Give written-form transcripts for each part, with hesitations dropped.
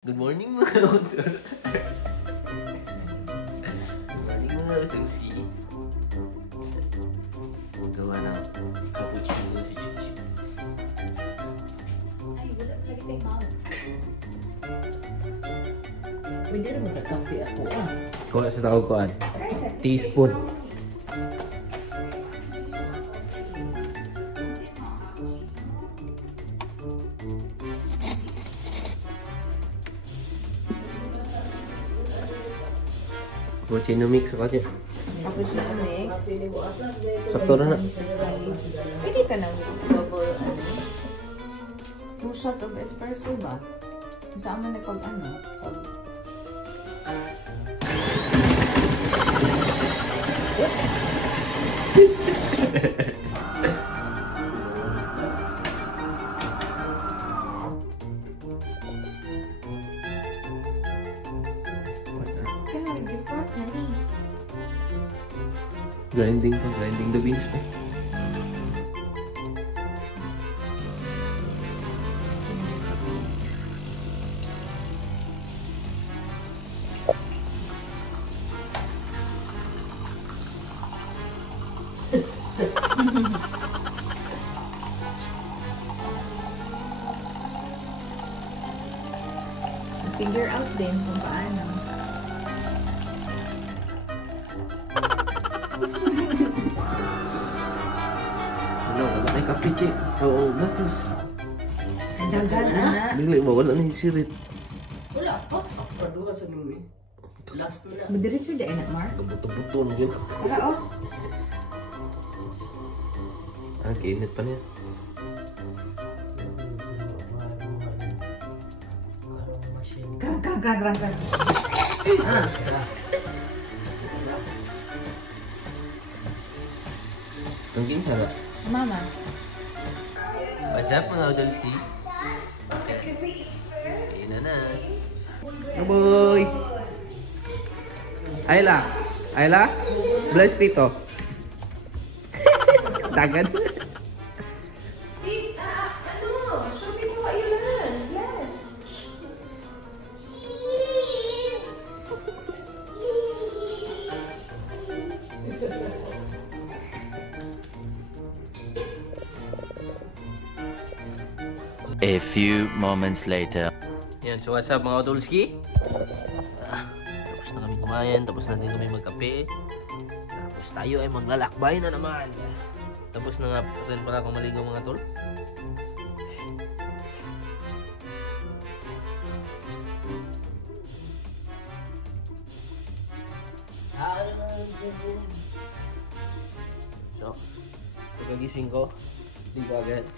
Good morning mga utol. Good morning mga utol. Gawa ng cappuccino. Ay, wala lagi tayong mouth. Pwede naman sa kape ako ah. Kuha sa tawag ko an. Teaspoon. Cappuccino mix ako dyan. Cappuccino mix. Sakto na na. Pwede ka ng double, 2 shots of espresso ba? Saan mo na pag pag... Grinding the beans. Figure out din kung paano. Wala na yung kape, Che. Oo, gatos. Dagan na. Bigla ba? Wala na yung sirit. Wala pa. Paduha sa nung last na. Madiretso di enak, Mark. Buto-buto na yun. Wala, oh. Ah, kainit pa niya. Krang. Ah. Tungkin sana. Mama. What's up mga Udolski? Sina na. Boy! Ayla? Bless dito. Dagan. Show me what you learned. Yes. A few moments later. Yan, so what's up mga Udolski? Tapos na kami kumain, tapos na din kami magkape. Tapos tayo ay maglalakbay na naman. Tapos na nga rin pala akong maligaw mga tol. So, pagkagising ko, di ko agad.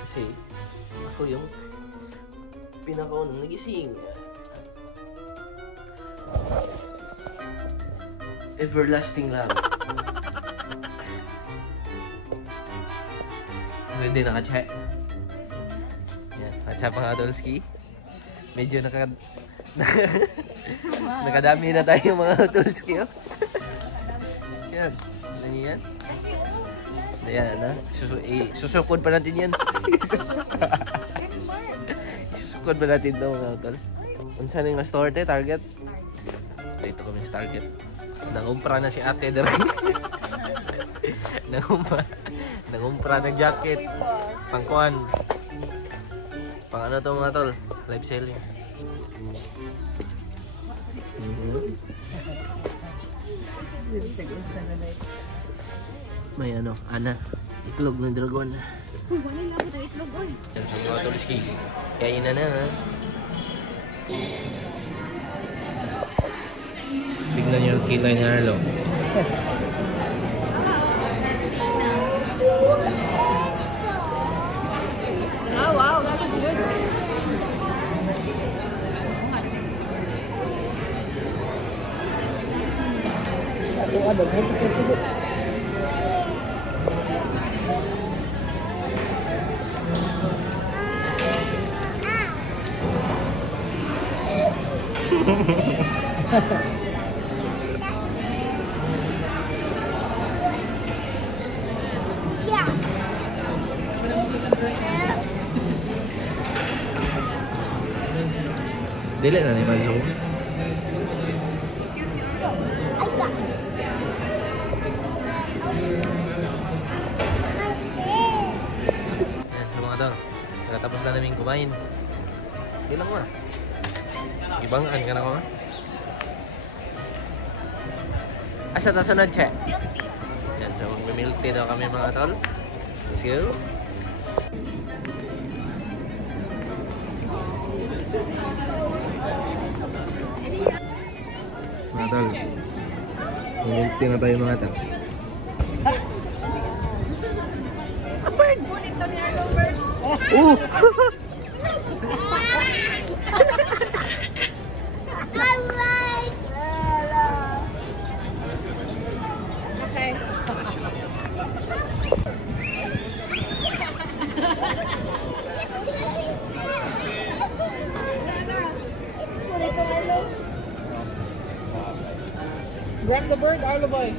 Kasi, ako yung pinakaunang nagising. Everlasting love. Ready na ka, Che? Yan. At sa mga Udolski, medyo nakadami na tayo mga Udolski. Oh. Yan. Ano niyo yan? Ayan, ha? Susukod pa natin yan. Susukod pa natin ito mga Udol. Kung saan yung store te, Target? Dito kami sa Target. Nangumpra na si ate dere. Nangumpra ng jacket. Pangkuan. Pang ano to mga tol? Live selling. May ano, Ana. Itlog ng dragon. Wala lang ito itlog, oy. Yan sa mga Udolski. Kain na ha. Tignan niyo yung kilay ni Arlo. Oh, wow, that was good. Dili na ni Mazong. Yan, so mga tol. Nakatapos na namin kumain. Ilang mo. Ibangaan ka na ko. Asa na sunod, che? Yan, so mag-milk tea daw kami mga tol. Let's go. Mga tol. Mag-milk tea na tayo mga tol. Oh! Grab the bird, Arlo boy.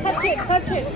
Touch it, touch it.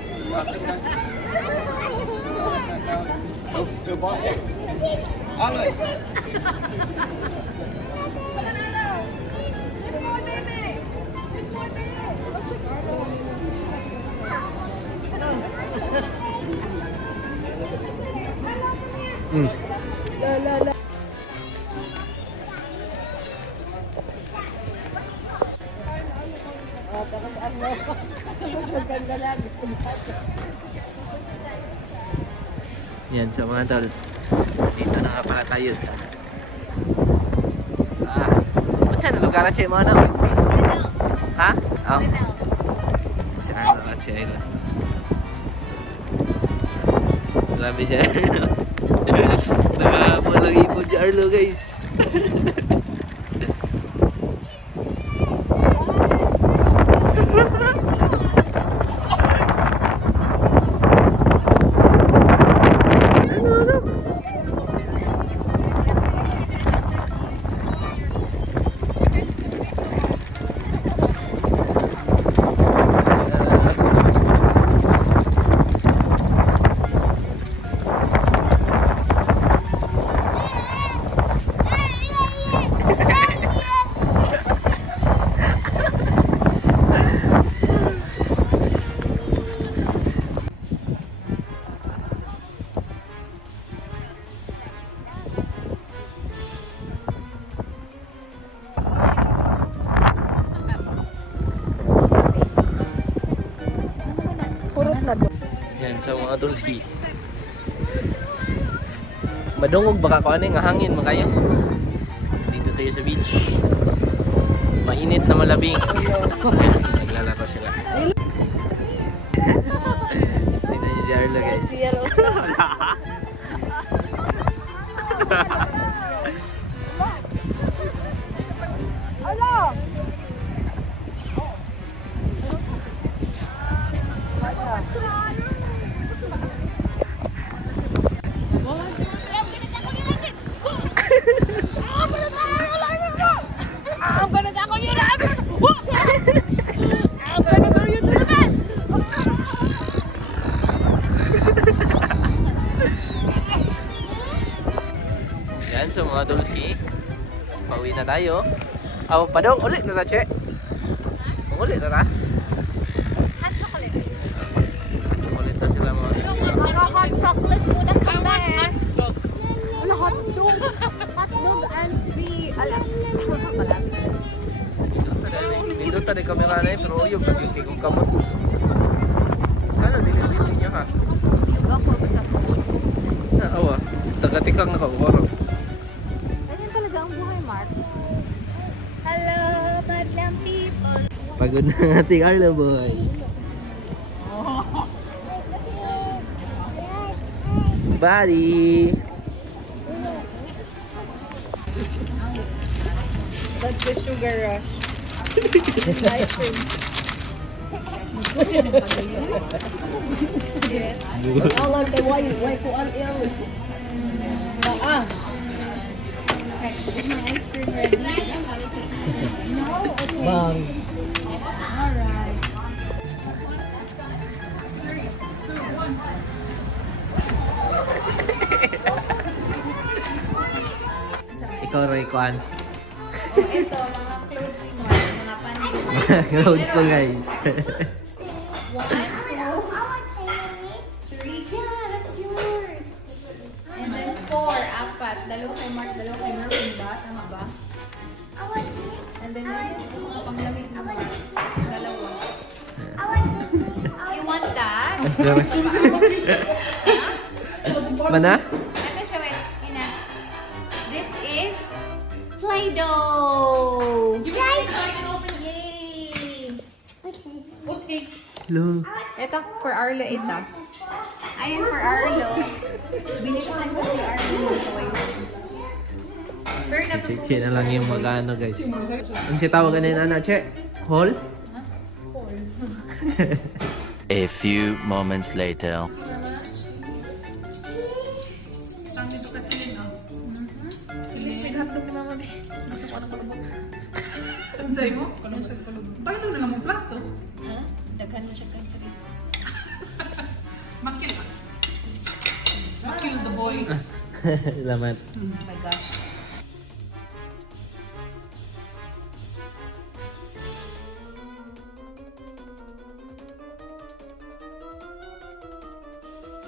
Yan, so mga tol. Dito na nga pala tayo. Ba't siya na lugar at siya mga na? Ha? Oh. Si Arlo at si Ayla. Grabe si Arlo. Nakapulang ipon si Arlo, guys. Yan, so mga tulski. Madungog baka ko ano nga hangin mo kayo. Dito tayo sa beach. Mainit na malabing. Ayan, naglalaro sila. Tignan niyo si Arlo, guys. I'm gonna tackle you now. I'm gonna throw you to the bed. Yan, so mga tulski. Pauwi na tayo. Aw, padong ulit na ta, che. Ulit na ta. Hot chocolate. Hot chocolate na sila mga. Hot chocolate muna kami. Ano hot dog? Hot dog and the Nindot tadi kamera na pero uyog yung kay kong kamot. Ano dili niya ha? Yoga ko ba sa phone? Awa, taga-tikang nakawaro. Ganyan talaga ang buhay, Mark. Hello, madlang people. Pagod na ating Arlo boy. Buddy. That's the sugar rush. Ice cream. Alam kay why ko ang ilang. Is my ice cream ready? No? Okay. Bang. Alright. Ikaw, Rayquan. Oh, ito, mga closing mark, mga panty. Clothes ko, guys. 1, 2, 3. Yeah, that's yours. And then 4, 4. Dalawa kay Mark, dalawa kay Merwin ba? Tama ba? And then yung panglamig mo. Dalawa. You want that? Mana? Ito siya, wait. Ina. This is Play-Doh! Yay! Hello. Ito, for Arlo ito. Ayun, for Arlo. Binilisan ko si Arlo. Pero natutunan. Che na lang yung mag-ano, guys. Ang si tawagan na na, Che? Hall? A few moments later. Naghapdog ni Mama B. Masok ako ng palubog. Tansay mo? Bakit na lang mo plato? Daghan mo siya kang charis. Makil. Makil the boy. Salamat. Oh my gosh.